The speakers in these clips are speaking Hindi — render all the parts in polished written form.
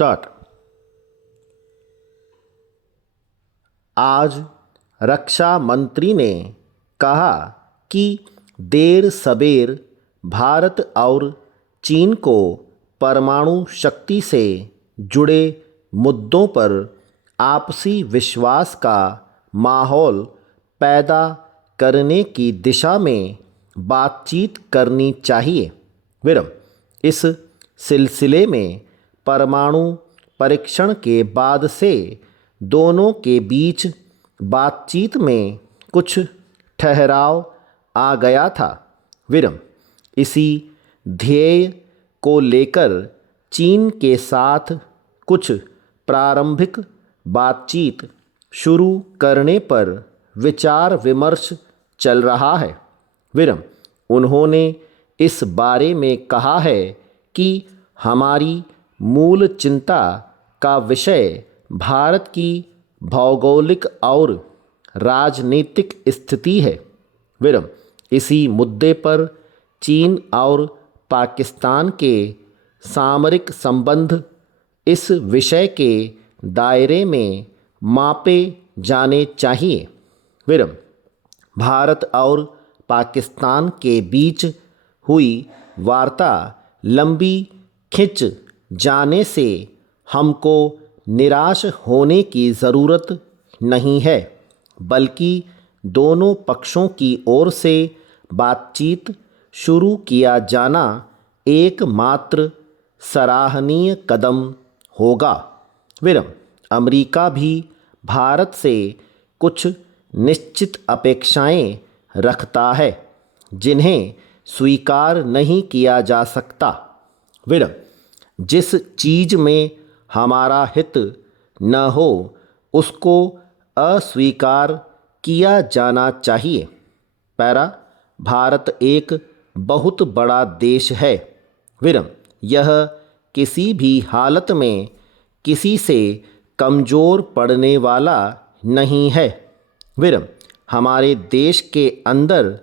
स्टार्ट। आज रक्षा मंत्री ने कहा कि देर सबेर भारत और चीन को परमाणु शक्ति से जुड़े मुद्दों पर आपसी विश्वास का माहौल पैदा करने की दिशा में बातचीत करनी चाहिए। इस सिलसिले में परमाणु परीक्षण के बाद से दोनों के बीच बातचीत में कुछ ठहराव आ गया था। इसी ध्येय को लेकर चीन के साथ कुछ प्रारंभिक बातचीत शुरू करने पर विचार विमर्श चल रहा है। उन्होंने इस बारे में कहा है कि हमारी मूल चिंता का विषय भारत की भौगोलिक और राजनीतिक स्थिति है। इसी मुद्दे पर चीन और पाकिस्तान के सामरिक संबंध इस विषय के दायरे में मापे जाने चाहिए। भारत और पाकिस्तान के बीच हुई वार्ता लंबी खिंच जाने से हमको निराश होने की ज़रूरत नहीं है, बल्कि दोनों पक्षों की ओर से बातचीत शुरू किया जाना एकमात्र सराहनीय कदम होगा। अमेरिका भी भारत से कुछ निश्चित अपेक्षाएं रखता है जिन्हें स्वीकार नहीं किया जा सकता। जिस चीज़ में हमारा हित न हो उसको अस्वीकार किया जाना चाहिए। भारत एक बहुत बड़ा देश है। यह किसी भी हालत में किसी से कमज़ोर पड़ने वाला नहीं है। हमारे देश के अंदर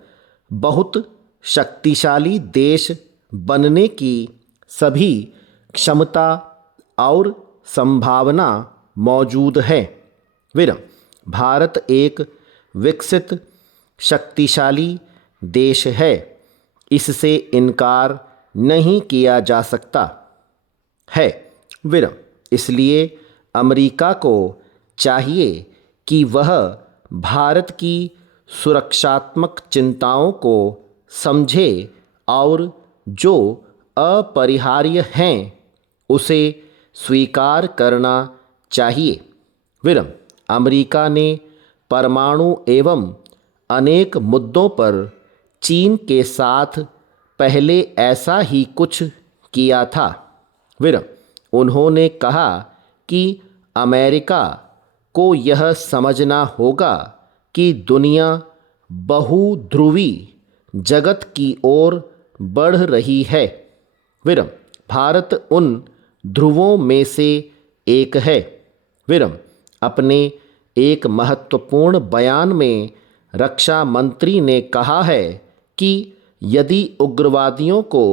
बहुत शक्तिशाली देश बनने की सभी क्षमता और संभावना मौजूद है। भारत एक विकसित शक्तिशाली देश है, इससे इनकार नहीं किया जा सकता है। इसलिए अमेरिका को चाहिए कि वह भारत की सुरक्षात्मक चिंताओं को समझे और जो अपरिहार्य हैं उसे स्वीकार करना चाहिए। अमेरिका ने परमाणु एवं अनेक मुद्दों पर चीन के साथ पहले ऐसा ही कुछ किया था। उन्होंने कहा कि अमेरिका को यह समझना होगा कि दुनिया बहुध्रुवी जगत की ओर बढ़ रही है। भारत उन ध्रुवों में से एक है। अपने एक महत्वपूर्ण बयान में रक्षा मंत्री ने कहा है कि यदि उग्रवादियों को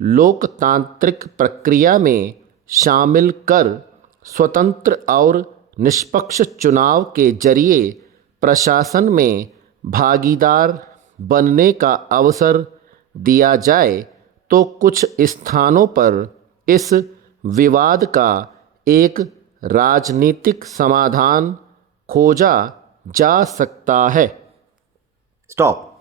लोकतांत्रिक प्रक्रिया में शामिल कर स्वतंत्र और निष्पक्ष चुनाव के जरिए प्रशासन में भागीदार बनने का अवसर दिया जाए तो कुछ स्थानों पर इस विवाद का एक राजनीतिक समाधान खोजा जा सकता है। स्टॉप।